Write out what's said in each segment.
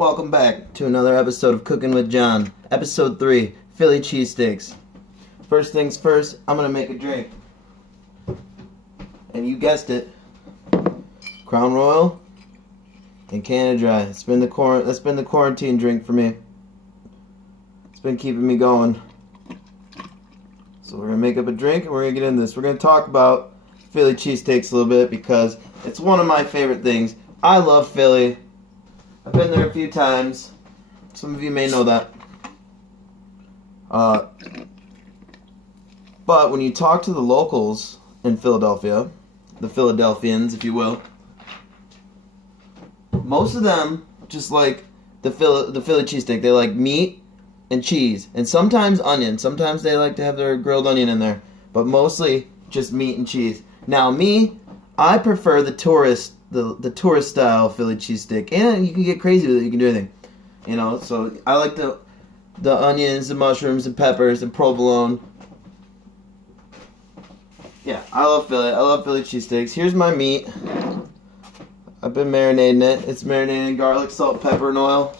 Welcome back to another episode of Cooking with John. Episode 3, Philly cheesesteaks. First things first, I'm going to make a drink. And you guessed it, Crown Royal and Canada Dry. That's been the quarantine drink for me. It's been keeping me going. So we're going to make up a drink and we're going to get into this. We're going to talk about Philly cheesesteaks a little bit because it's one of my favorite things. I love Philly. I've been there a few times. Some of you may know that. But when you talk to the locals in Philadelphia, the Philadelphians, if you will, most of them just like the Philly cheesesteak. They like meat and cheese, and sometimes onion. Sometimes they like to have their grilled onion in there, but mostly just meat and cheese. Now me, I prefer the tourist style Philly cheesesteak, and you can get crazy with it. You can do anything, you know. So I like the onions, the mushrooms, the peppers, the provolone. Yeah, I love Philly. I love Philly cheesesteaks. Here's my meat. I've been marinating it. It's marinated in garlic, salt, pepper, and oil.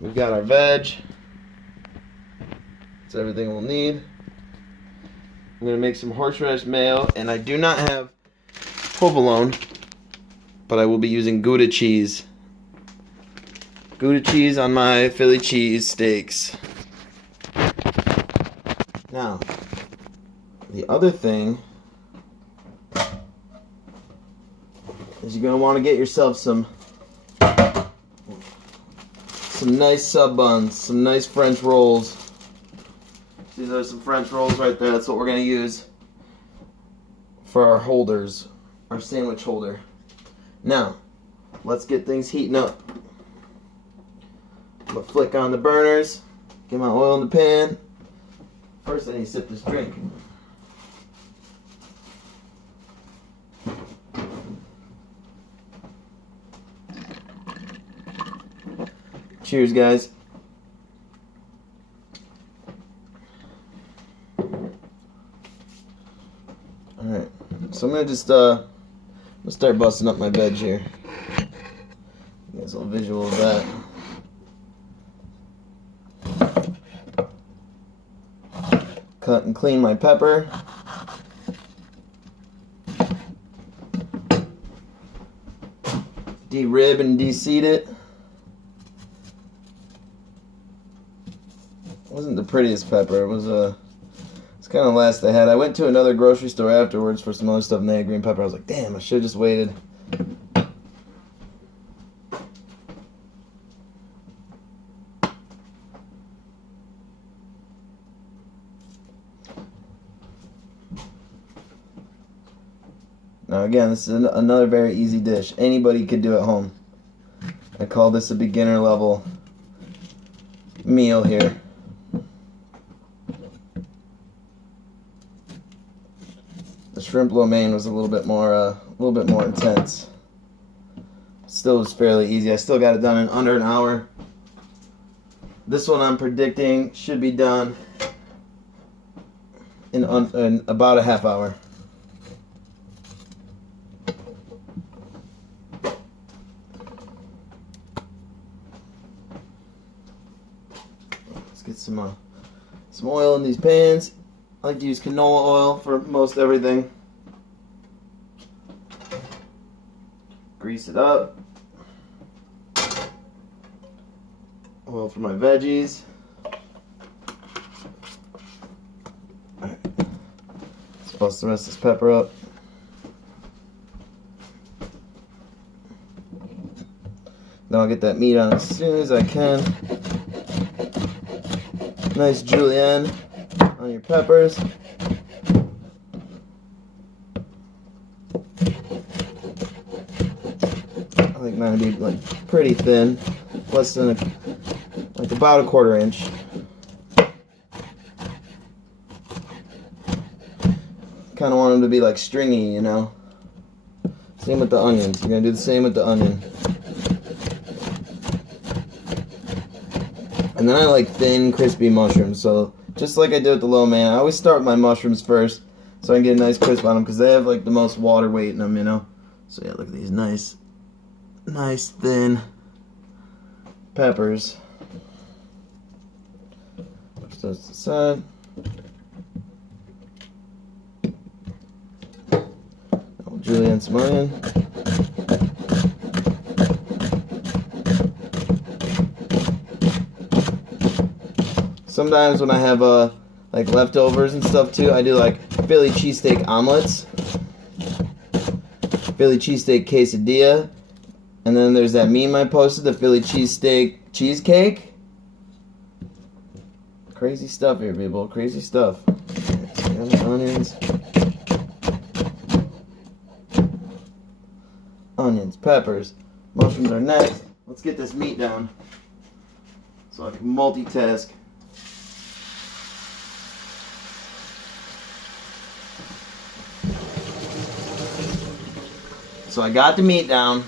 We've got our veg. That's everything we'll need. I'm going to make some horseradish mayo, and I do not have provolone, but I will be using Gouda cheese. Gouda cheese on my Philly cheese steaks. Now, the other thing is you're going to want to get yourself some nice sub buns, some nice French rolls. These are some French rolls right there. That's what we're going to use for our holders, our sandwich holder. Now, let's get things heating up. I'm going to flick on the burners, get my oil in the pan. First, I need to sip this drink. Cheers, guys. Alright, so I'm going to just start busting up my veg here. You guys will visual of that. Cut and clean my pepper. De-rib and de-seed it. It wasn't the prettiest pepper. It was it's kind of the last I had. I went to another grocery store afterwards for some other stuff and they had green pepper. I was like, damn, I should have just waited. Now again, this is another very easy dish. Anybody could do at home. I call this a beginner level meal here. The shrimp lo mein was a little bit more intense. Still was fairly easy. I still got it done in under an hour. This one I'm predicting should be done in about a half hour. Let's get some oil in these pans. I like to use canola oil for most everything. Grease it up. Oil for my veggies. Alright. Let's bust the rest of this pepper up. Then I'll get that meat on as soon as I can. Nice julienne on your peppers. I like mine to be like pretty thin, less than like about a 1/4 inch. Kind of want them to be like stringy, you know. Same with the onions. You're gonna do the same with the onion. And then I like thin, crispy mushrooms. So just like I did with the lo mein, I always start with my mushrooms first, so I can get a nice crisp on them because they have like the most water weight in them, you know. So yeah, look at these nice nice thin peppers. Push those to the side. Julienne some onion. Sometimes when I have like leftovers and stuff too, I do like Philly cheesesteak omelets, Philly cheesesteak quesadilla, and then there's that meme I posted, the Philly cheesesteak cheesecake. Crazy stuff here, people. Crazy stuff. Onions. Onions, peppers, mushrooms are next. Let's get this meat down so I can multitask. So I got the meat down.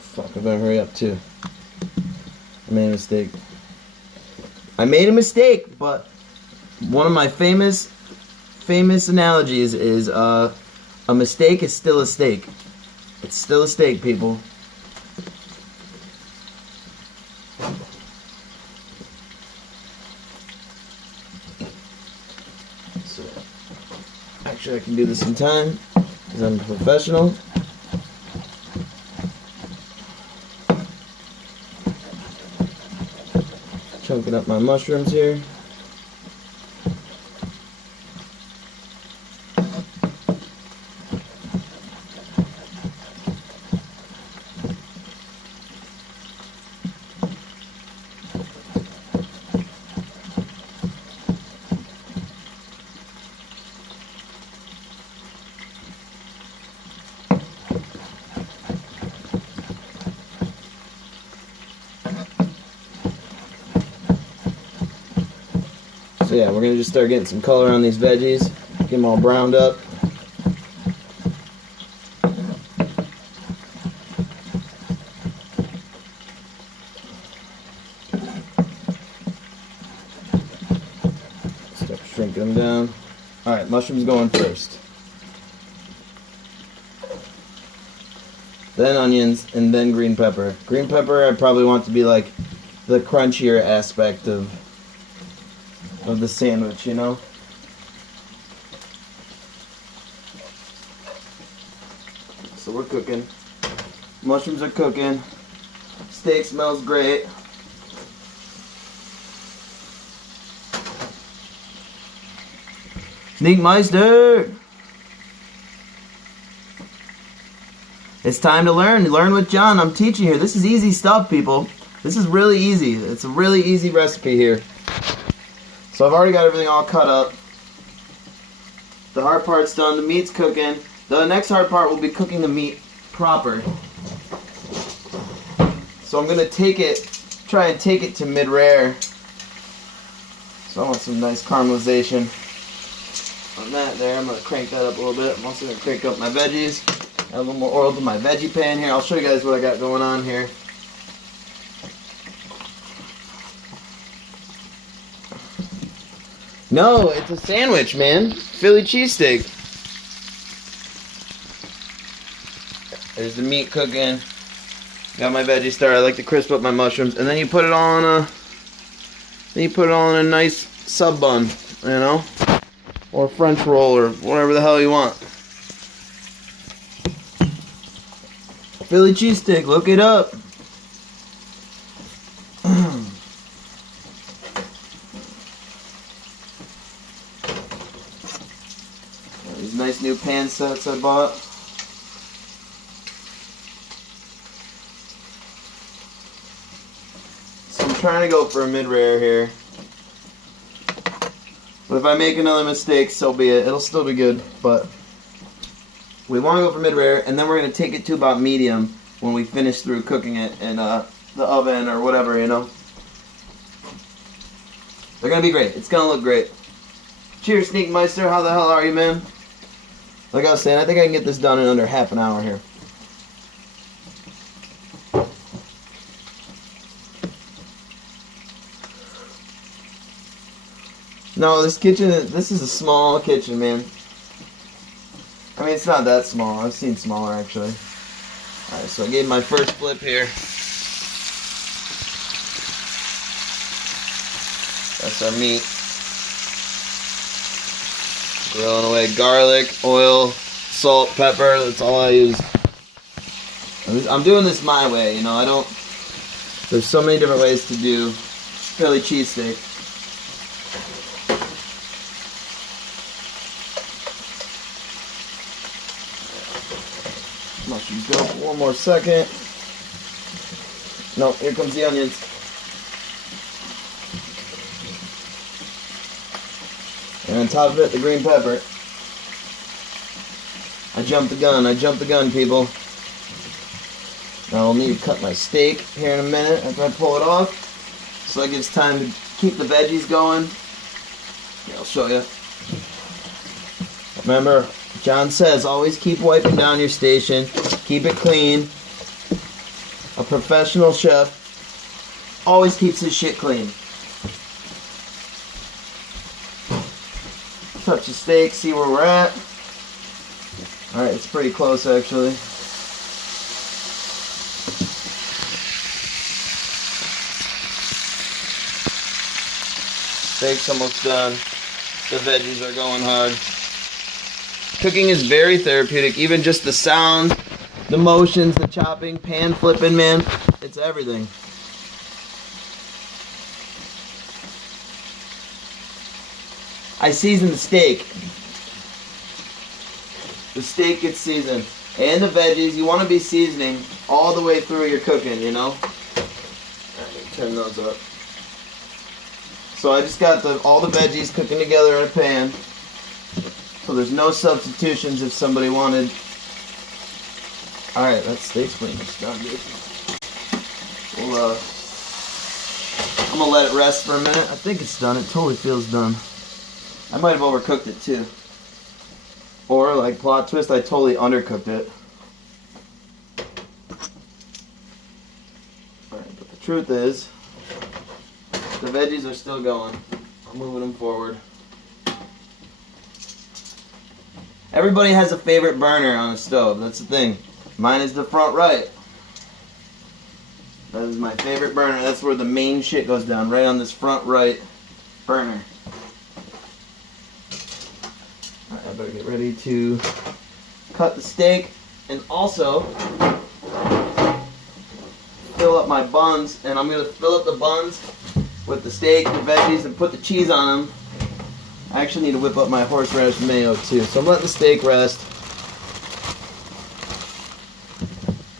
Fuck, I better hurry up too. I made a mistake. I made a mistake, but one of my famous analogies is a mistake is still a steak. It's still a steak, people. So, actually, I can do this in time because I'm a professional. Chunking up my mushrooms here. So yeah, we're going to just start getting some color on these veggies, get them all browned up. Start shrinking them down. Alright, mushrooms going first. Then onions, and then green pepper. Green pepper I probably want to be like the crunchier aspect of the sandwich, you know? So we're cooking. Mushrooms are cooking. Steak smells great. Sneakmeister! It's time to learn. Learn with John. I'm teaching here. This is easy stuff, people. This is really easy. It's a really easy recipe here. So I've already got everything all cut up. The hard part's done. The meat's cooking. The next hard part will be cooking the meat proper. So I'm going to try and take it to mid-rare. So I want some nice caramelization on that there. I'm going to crank that up a little bit. I'm also going to crank up my veggies. Add a little more oil to my veggie pan here. I'll show you guys what I got going on here. No, it's a sandwich, man. Philly cheesesteak. There's the meat cooking. Got my veggie starter. I like to crisp up my mushrooms, and then you put it all in a nice sub bun, you know, or French roll, or whatever the hell you want. Philly cheesesteak, look it up. These nice new pan sets I bought. So I'm trying to go for a mid-rare here. But if I make another mistake, so be it. It'll still be good, but we want to go for mid-rare, and then we're going to take it to about medium when we finish through cooking it in the oven or whatever, you know. They're going to be great. It's going to look great. Cheers, Sneakmeister. How the hell are you, man? Like I was saying, I think I can get this done in under half an hour here. No, this is a small kitchen, man. I mean, it's not that small. I've seen smaller, actually. Alright, so I gave my first flip here. That's our meat. Grilling away garlic, oil, salt, pepper. That's all I use. I'm doing this my way, you know. I don't... There's so many different ways to do Philly cheesesteak. Mushrooms go for one more second. No, here comes the onions. And on top of it, the green pepper. I jumped the gun, people. Now I'll need to cut my steak here in a minute after I pull it off. So that gives time to keep the veggies going. Here, I'll show you. Remember, John says always keep wiping down your station. Keep it clean. A professional chef always keeps his shit clean. Touch the steak, see where we're at. Alright, it's pretty close actually. Steak's almost done. The veggies are going hard. Cooking is very therapeutic. Even just the sound, the motions, the chopping, pan flipping, man. It's everything. I season the steak. The steak gets seasoned. And the veggies. You want to be seasoning all the way through your cooking, you know? Turn those up. So I just got all the veggies cooking together in a pan. So there's no substitutions if somebody wanted. Alright, that steak's pretty much done, dude. I'm gonna let it rest for a minute. I think it's done. It totally feels done. I might have overcooked it too. Or, like plot twist, I totally undercooked it. Alright, but the truth is, the veggies are still going. I'm moving them forward. Everybody has a favorite burner on a stove. That's the thing. Mine is the front right. That is my favorite burner. That's where the main shit goes down. Right on this front right burner. Alright, I better get ready to cut the steak and also fill up my buns. And I'm going to fill up the buns with the steak, the veggies, and put the cheese on them. I actually need to whip up my horseradish mayo too. So I'm letting the steak rest.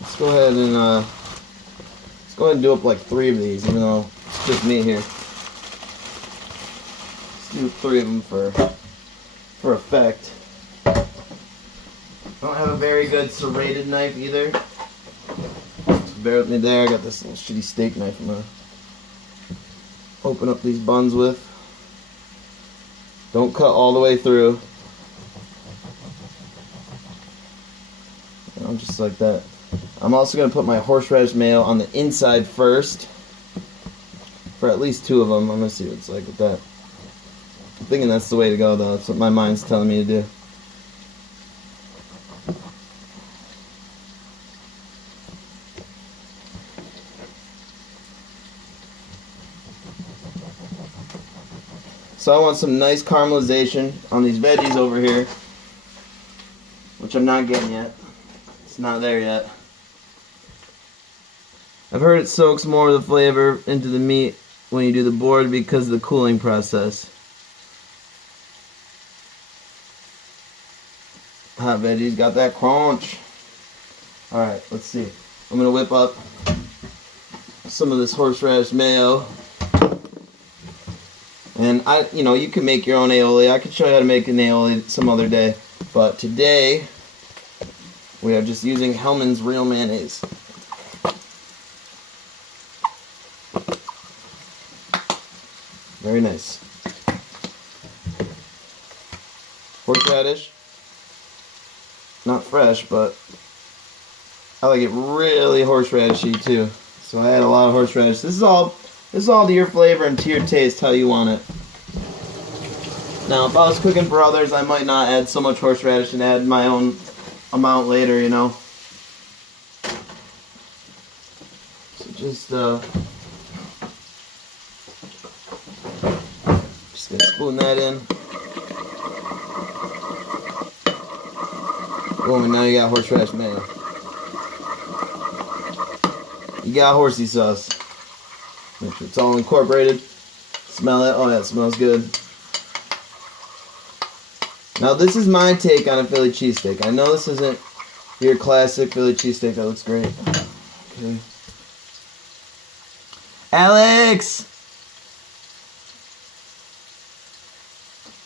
Let's go ahead and do up like 3 of these, even though it's just me here. Let's do 3 of them for effect. I don't have a very good serrated knife either. So bear with me there. I got this little shitty steak knife I'm gonna open up these buns with. Don't cut all the way through. You know, just like that. I'm also going to put my horseradish mayo on the inside first. For at least 2 of them. I'm going to see what it's like with that. I'm thinking that's the way to go though. That's what my mind's telling me to do. So I want some nice caramelization on these veggies over here, which I'm not getting yet. It's not there yet. I've heard it soaks more of the flavor into the meat when you do the board because of the cooling process. Hot veggies got that crunch. Alright, let's see. I'm going to whip up some of this horseradish mayo. And you can make your own aioli. I could show you how to make an aioli some other day. But today, we are just using Hellmann's real mayonnaise. Very nice. Horseradish. Not fresh, but I like it really horseradishy too. So I add a lot of horseradish. This is all to your flavor and to your taste, how you want it. Now, if I was cooking for others, I might not add so much horseradish and add my own amount later, you know. So just gonna spoon that in. Boom, and now you got horseradish mayo. You got horsey sauce. Make sure it's all incorporated. Smell it. Oh yeah, it smells good. Now this is my take on a Philly cheesesteak. I know this isn't your classic Philly cheesesteak that looks great. Okay. Alex!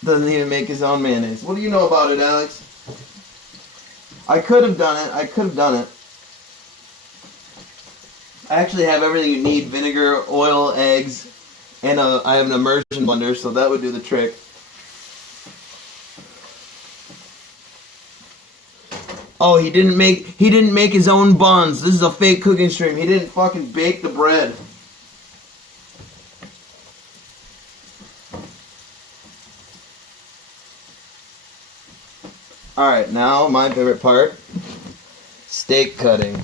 Doesn't even make his own mayonnaise. What do you know about it, Alex? I could have done it. I actually have everything you need. Vinegar, oil, eggs, and I have an immersion blender, so that would do the trick. Oh, he didn't make his own buns. This is a fake cooking stream. He didn't fucking bake the bread. Alright, now my favorite part. Steak cutting.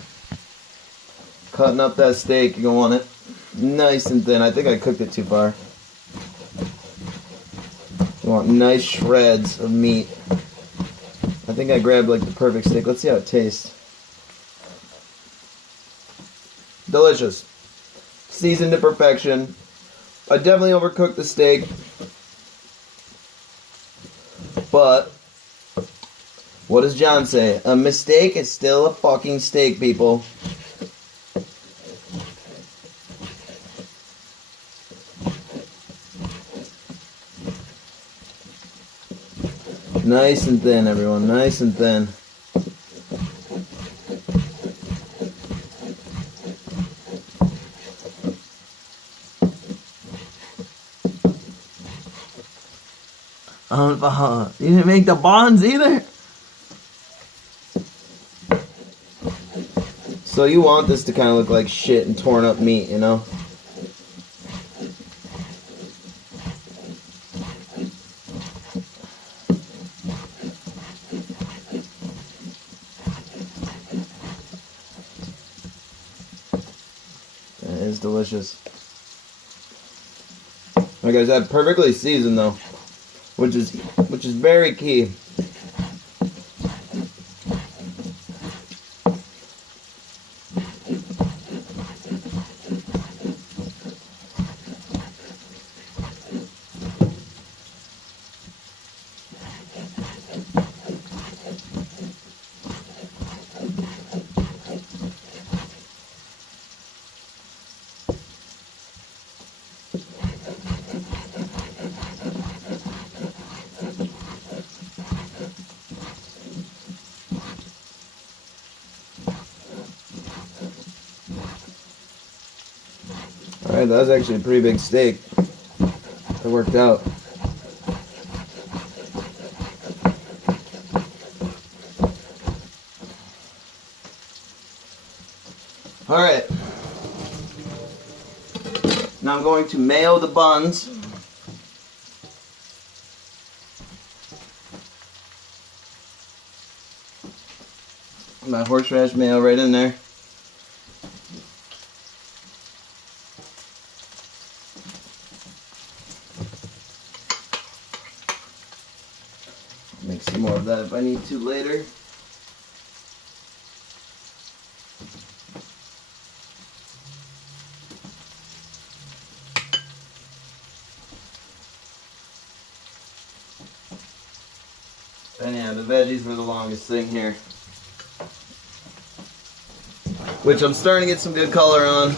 Cutting up that steak, you're gonna want it nice and thin. I think I cooked it too far. You want nice shreds of meat. I think I grabbed like the perfect steak. Let's see how it tastes. Delicious. Seasoned to perfection. I definitely overcooked the steak. But what does John say? A mistake is still a fucking steak, people. Nice and thin, everyone. Nice and thin. You didn't make the buns either? So you want this to kind of look like shit and torn up meat, you know? That is delicious. Alright guys, that's perfectly seasoned though, which is very key. Alright, that was actually a pretty big steak. It worked out. Alright. Now I'm going to mayo the buns. My horseradish mayo right in there. Make some more of that if I need to later. And yeah, the veggies were the longest thing here. Which I'm starting to get some good color on.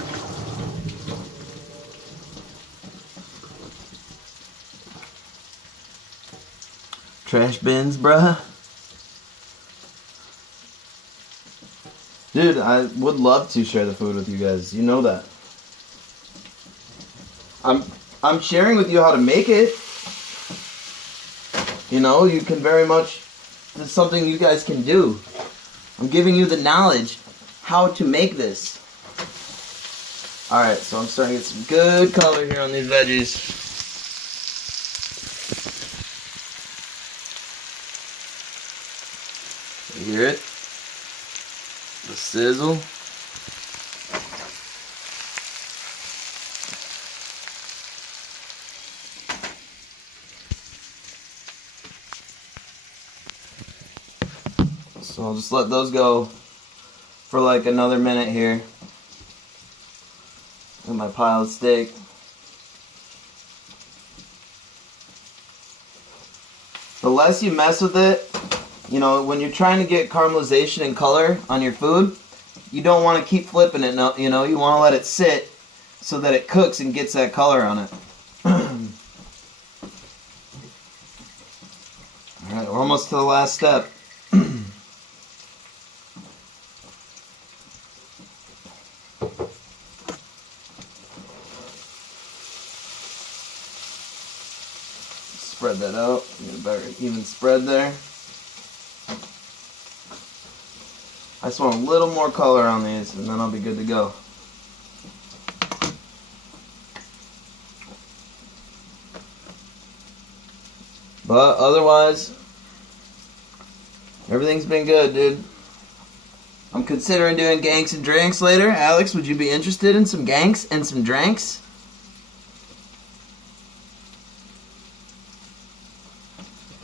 Trash bins, bruh. Dude, I would love to share the food with you guys. You know that. I'm sharing with you how to make it. You know, you can very much, this is something you guys can do. I'm giving you the knowledge how to make this. Alright, so I'm starting to get some good color here on these veggies. You hear it? The sizzle. So I'll just let those go for like another minute here. And my pile of steak. The less you mess with it, you know, when you're trying to get caramelization and color on your food, you don't want to keep flipping it, you know, you want to let it sit so that it cooks and gets that color on it. Alright, we're almost to the last step. Spread that out, get a better even spread there. I just want a little more color on these and then I'll be good to go. But otherwise, everything's been good, dude. I'm considering doing ganks and drinks later. Alex, would you be interested in some ganks and some drinks?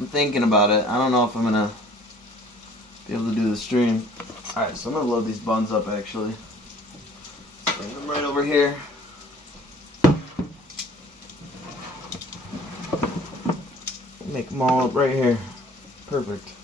I'm thinking about it. I don't know if I'm gonna be able to do the stream. Alright, so I'm gonna load these buns up actually. Bring them right over here. Make them all up right here. Perfect.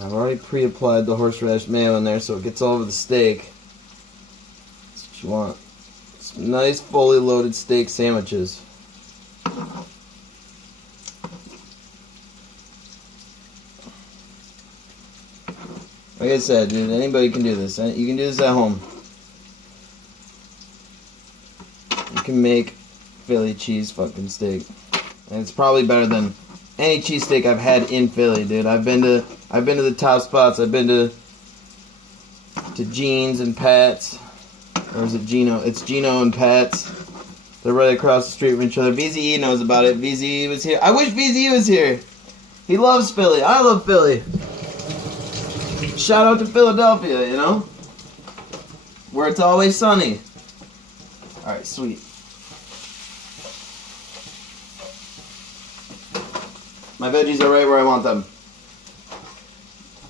I've already pre-applied the horseradish mayo in there so it gets all over the steak. That's what you want. Some nice fully loaded steak sandwiches. Like I said, dude, anybody can do this. You can do this at home. You can make Philly cheese fucking steak. And it's probably better than any cheesesteak I've had in Philly, dude. I've been to the top spots. I've been to Gene's and Pat's. Or is it Gino? It's Gino and Pat's. They're right across the street from each other. VZE knows about it. VZE was here. I wish VZE was here. He loves Philly. I love Philly. Shout out to Philadelphia, you know? Where it's always sunny. Alright, sweet. My veggies are right where I want them.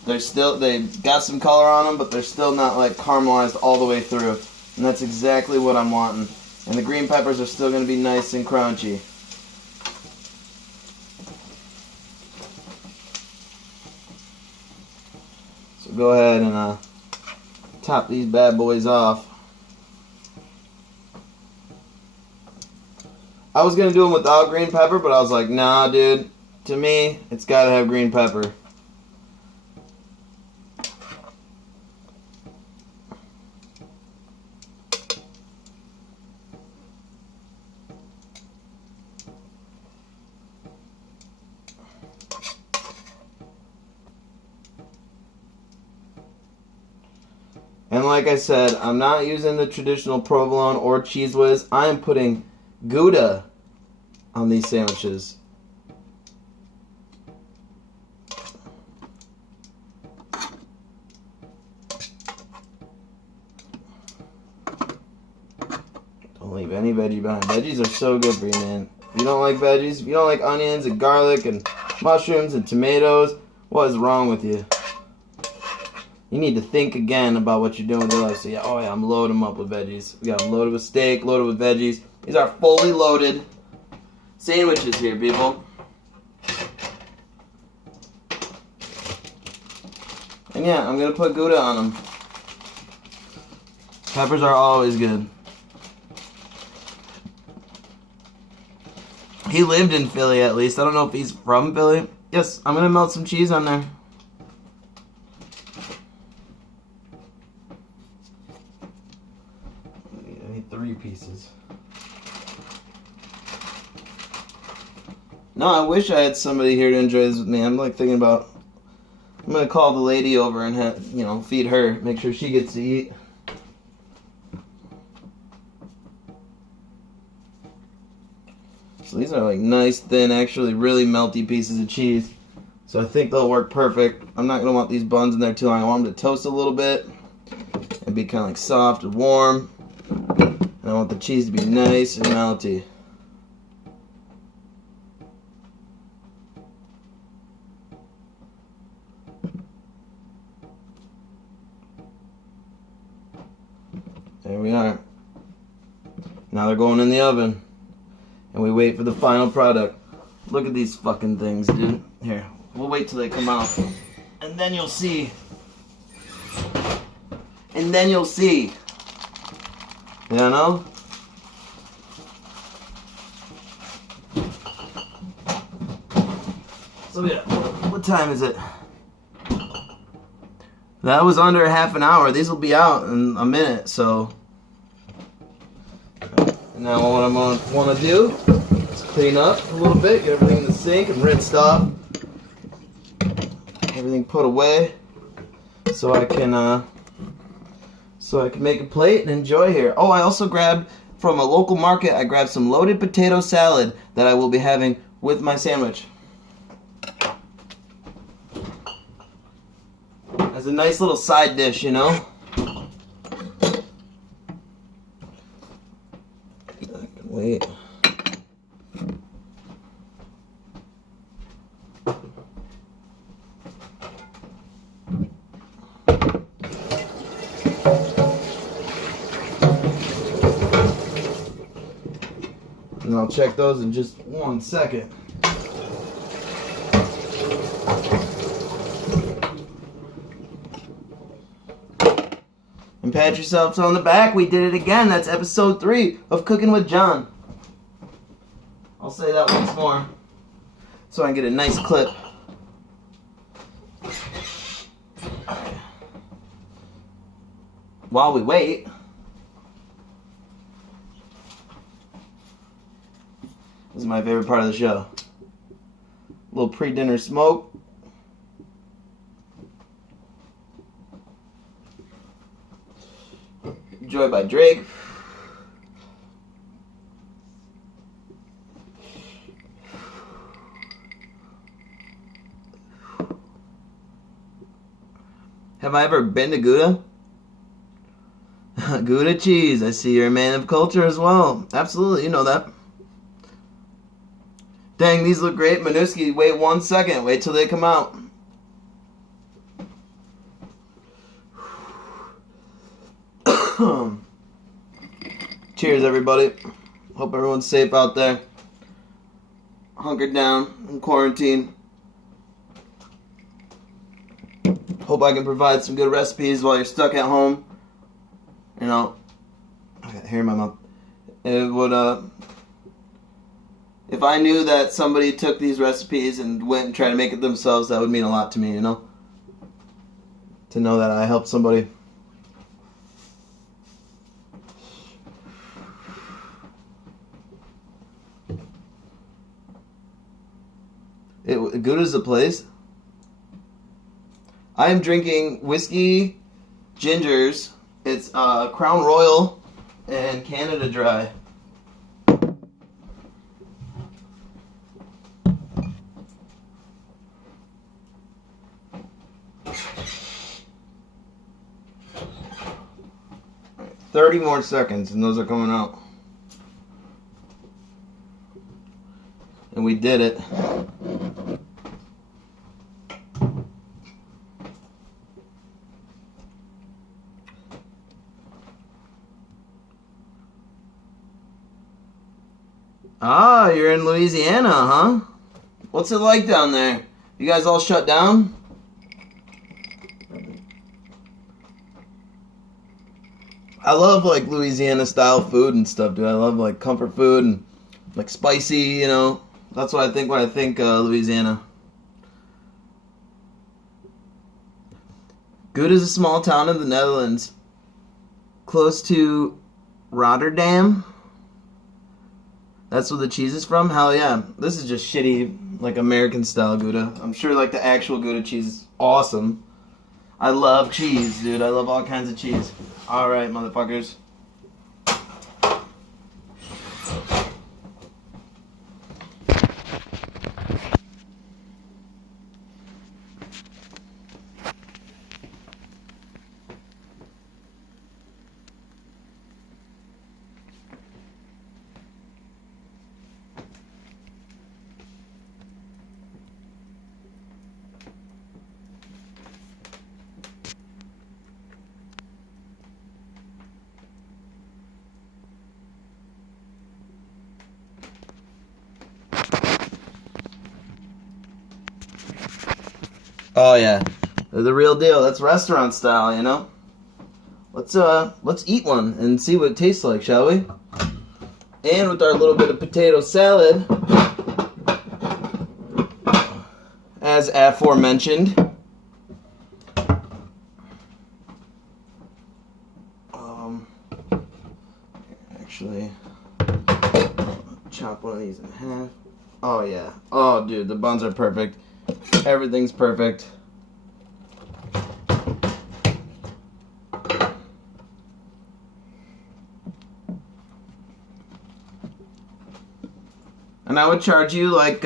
They've got some color on them, but they're still not like caramelized all the way through. And that's exactly what I'm wanting. And the green peppers are still going to be nice and crunchy. So go ahead and top these bad boys off. I was going to do them without green pepper, but I was like, nah, dude. To me, it's got to have green pepper. And like I said, I'm not using the traditional provolone or Cheez Whiz. I am putting Gouda on these sandwiches. Don't leave any veggie behind. Veggies are so good for you, man. If you don't like veggies, if you don't like onions and garlic and mushrooms and tomatoes, what is wrong with you? You need to think again about what you're doing with your life. So yeah, oh yeah, I'm loading them up with veggies. We got them loaded with steak, loaded with veggies. These are fully loaded sandwiches here, people. And yeah, I'm gonna put Gouda on them. Peppers are always good. He lived in Philly at least. I don't know if he's from Philly. Yes, I'm gonna melt some cheese on there. I need 3 pieces. No, I wish I had somebody here to enjoy this with me. I'm like thinking about I'm gonna call the lady over and feed her. Make sure she gets to eat. So these are like nice, thin, actually really melty pieces of cheese. So I think they'll work perfect. I'm not gonna want these buns in there too long. I want them to toast a little bit and be kind of like soft and warm. And I want the cheese to be nice and melty. There we are. Now they're going in the oven. And we wait for the final product. Look at these fucking things, dude. Here, we'll wait till they come out. And then you'll see. And then you'll see. You know? So yeah, what time is it? That was under half an hour. These will be out in a minute, so. Now what I'm going to want to do is clean up a little bit, get everything in the sink and rinsed off. Everything put away so I can make a plate and enjoy here. Oh, I also grabbed from a local market, I grabbed some loaded potato salad that I will be having with my sandwich. As a nice little side dish, you know? Wait. And I'll check those in just 1 second. And pat yourselves on the back. We did it again. That's episode 3 of Cooking with John. I'll say that once more so I can get a nice clip. While we wait, this is my favorite part of the show. A little pre-dinner smoke. Enjoyed by Drake. Have I ever been to Gouda? Gouda cheese. I see you're a man of culture as well. Absolutely, you know that. Dang, these look great. Minuski, wait 1 second. Wait till they come out. Cheers, everybody. Hope everyone's safe out there. Hunkered down in quarantine. Hope I can provide some good recipes while you're stuck at home. You know, I got hair in my mouth. It would, if I knew that somebody took these recipes and went and tried to make it themselves, that would mean a lot to me, you know? To know that I helped somebody. Gouda's a place. I am drinking whiskey gingers. It's Crown Royal and Canada Dry. Right, 30 more seconds and those are coming out. And we did it. Ah, you're in Louisiana, huh? What's it like down there? You guys all shut down? I love like Louisiana style food and stuff, dude. I love like comfort food and like spicy, you know. That's what I think when I think Louisiana. Gouda is a small town in the Netherlands, close to Rotterdam. That's where the cheese is from? Hell yeah. This is just shitty, like, American-style Gouda. I'm sure, like, the actual Gouda cheese awesome. I love cheese, dude. I love all kinds of cheese. Alright, motherfuckers. Oh yeah, they're the real deal. That's restaurant style, you know. Let's eat one and see what it tastes like, shall we? And with our little bit of potato salad, as aforementioned. Actually, chop one of these in half. Oh yeah. Oh dude, the buns are perfect. Everything's perfect. And I would charge you like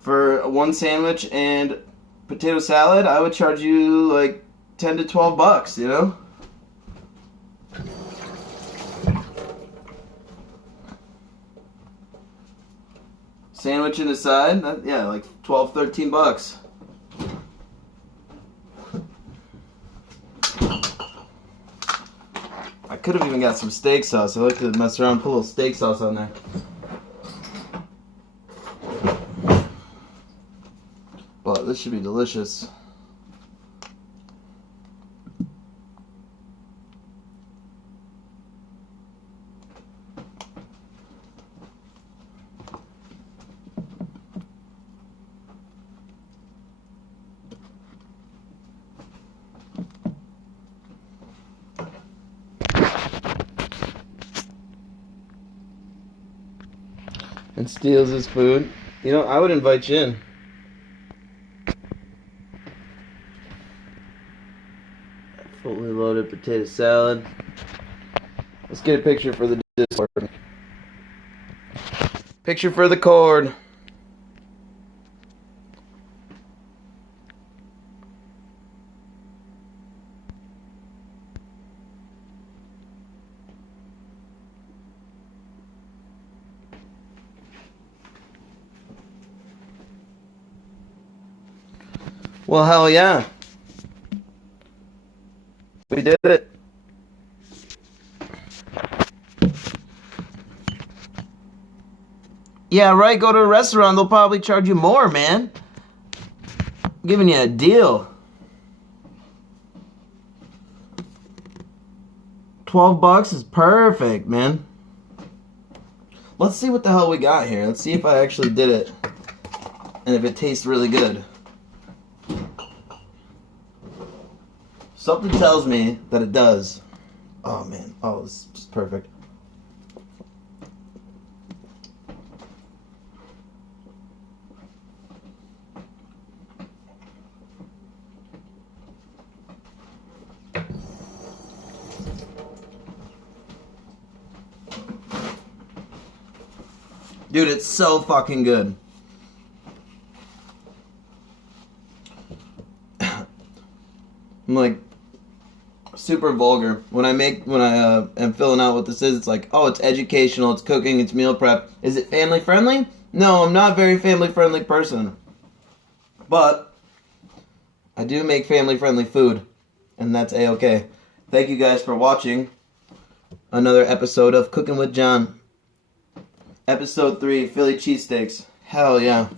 for one sandwich and potato salad, I would charge you like $10 to $12, you know? Sandwich and a side, yeah, like $12, $13. I could have even got some steak sauce. I like to mess around and put a little steak sauce on there. But this should be delicious. And steals his food. You know, I would invite you in. Fully loaded potato salad. Let's get a picture for the Discord. Picture for the cord. Well, hell yeah. We did it. Yeah, right, go to a restaurant, they'll probably charge you more, man. I'm giving you a deal. $12 is perfect, man. Let's see what the hell we got here. Let's see if I actually did it. And if it tastes really good. Something tells me that it does. Oh man, oh, this is just perfect. Dude, it's so fucking good. I'm like super vulgar when I am filling out what this is. It's like, oh, it's educational, it's cooking, it's meal prep. Is it family friendly? No, I'm not a very family friendly person, but I do make family friendly food, and that's a-okay. Thank you guys for watching another episode of Cooking with John. Episode 3, Philly cheesesteaks. Hell yeah.